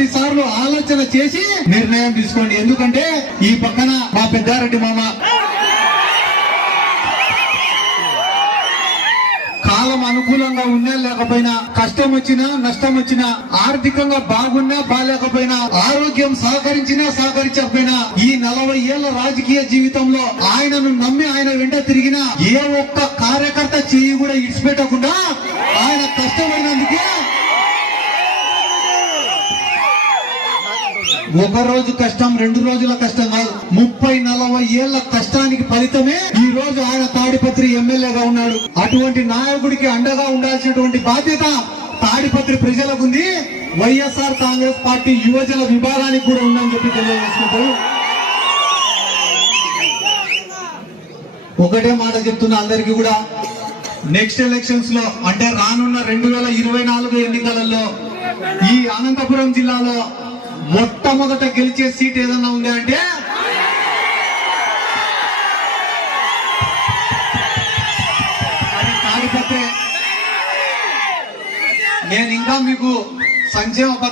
10 సార్లు ఆలోచన చేసి నిర్ణయం తీసుకోండి. ఎందుకంటే ఈ పక్కన మా పెద్దారెడ్డి మామ కాలం అనుకూలంగా ఉన్నా లేకపోయినా, కష్టం వచ్చినా నష్టం వచ్చినా, ఆర్థికంగా బాగున్నా బాలేకపోయినా, ఆరోగ్యం సహకరించినా సహకరించకపోయినా, ఈ 40 ఏళ్ల రాజకీయ జీవితంలో ఆయనను నమ్మి ఆయన వెంట తిరిగిన ఏ ఒక్క కార్యకర్త చేయి కూడా ఇడిచిపెట్టకుండా ఆయన కష్టపడినందుకే ఒక రోజు కష్టం 2 రోజుల కష్టం కాదు, 30-40 ఏళ్ల కష్టానికి ఫలితమే ఈ రోజు ఆయన తాడిపత్రి ఎమ్మెల్యేగా ఉన్నాడు. అటువంటి నాయకుడికి అండగా ఉండాల్సినటువంటి బాధ్యత తాడిపత్రి ప్రజలకు ఉంది. వైఎస్ఆర్ కాంగ్రెస్ పార్టీ యువజన విభాగానికి కూడా ఉందని చెప్పి తెలియజేసుకుంటారు. ఒకటే మాట చెప్తున్నా అందరికీ కూడా, నెక్స్ట్ ఎలక్షన్స్ లో అంటే రానున్న 2024 ఎన్నికలలో ఈ అనంతపురం జిల్లాలో మొట్టమొదట గెలిచే సీట్ ఏదన్నా ఉంది అంటే అది తాడిపత్రి. నేను ఇంకా మీకు సంక్షేమ పథకం